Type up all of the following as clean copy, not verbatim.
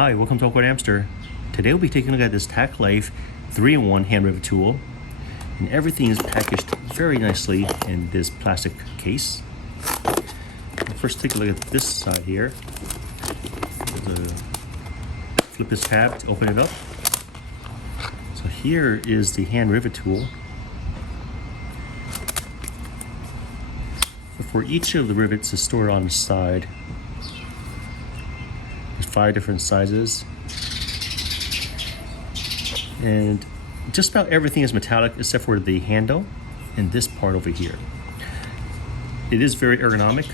Hi, welcome to AwkwardHamster. Today we'll be taking a look at this Tacklife 3-in-1 hand rivet tool. And everything is packaged very nicely in this plastic case. First, take a look at this side here. Flip this tab to open it up. So here is the hand rivet tool. For each of the rivets is stored on the side. There's 5 different sizes. And just about everything is metallic except for the handle and this part over here. It is very ergonomic,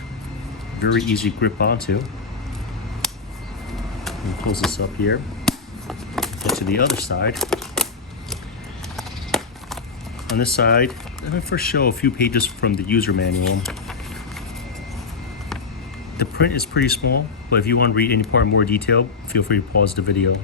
very easy to grip onto. And close this up here. Go to the other side. On this side, let me first show a few pages from the user manual. The print is pretty small, but if you want to read any part in more detail, feel free to pause the video.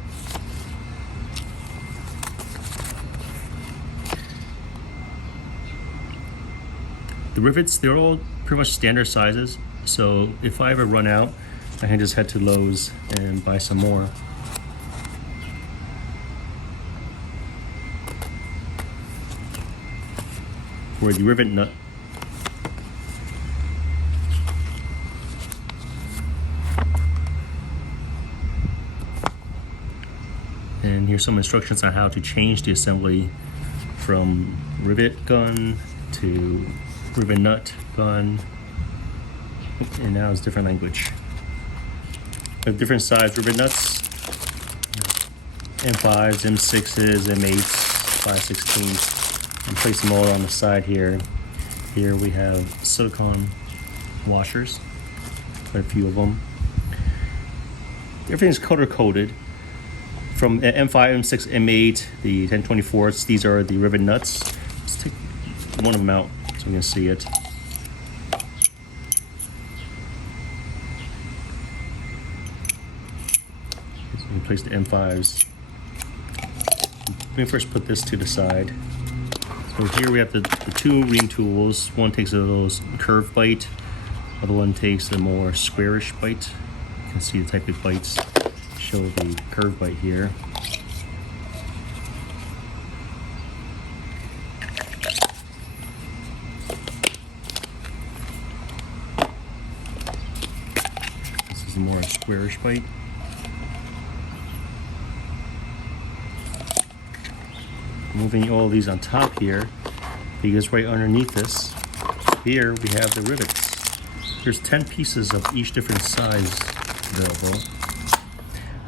The rivets, they're all pretty much standard sizes, so if I ever run out, I can just head to Lowe's and buy some more. For the rivet nut, and here's some instructions on how to change the assembly from rivet gun to rivet nut gun, and now it's different language. We have different size rivet nuts, M5s, M6s, M8s, 5/16s, and place them all on the side here. Here we have silicone washers, quite a few of them. Everything's color coded. From M5, M6, M8, the 1024s, these are the rivet nuts. Let's take one of them out so we can see it. So we place the M5s. Let me first put this to the side. So here we have the two ream tools. One takes a little curved bite, other one takes a more squarish bite. You can see the type of bites. Show the curve bite here. This is a more squarish bite. Moving all of these on top here, because right underneath this, here we have the rivets. There's 10 pieces of each different size available.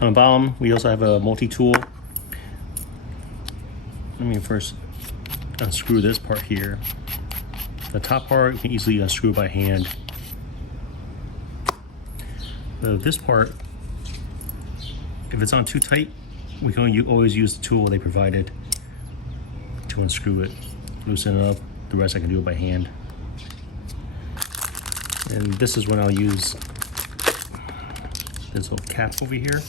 On the bottom, we also have a multi-tool. Let me first unscrew this part here. The top part you can easily unscrew by hand. This part, if it's on too tight, we can always use the tool they provided to unscrew it, loosen it up. The rest I can do it by hand. And this is when I'll use this little cap over here.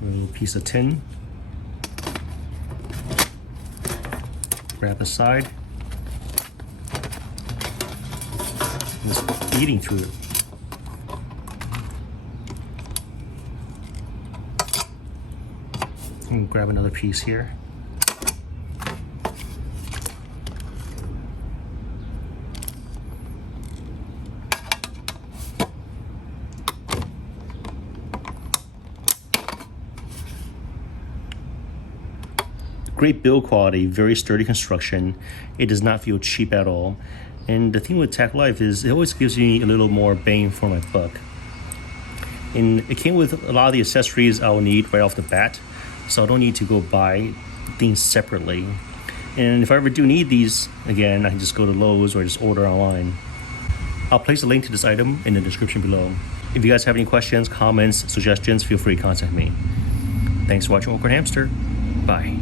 A little piece of tin. Grab the side. Just beating through it. And grab another piece here. Great build quality, very sturdy construction. It does not feel cheap at all. And the thing with Tacklife is it always gives me a little more bang for my buck. And it came with a lot of the accessories I'll need right off the bat, so I don't need to go buy things separately. And if I ever do need these, again, I can just go to Lowe's or just order online. I'll place a link to this item in the description below. If you guys have any questions, comments, suggestions, feel free to contact me. Thanks for watching AwkwardHamster. Bye.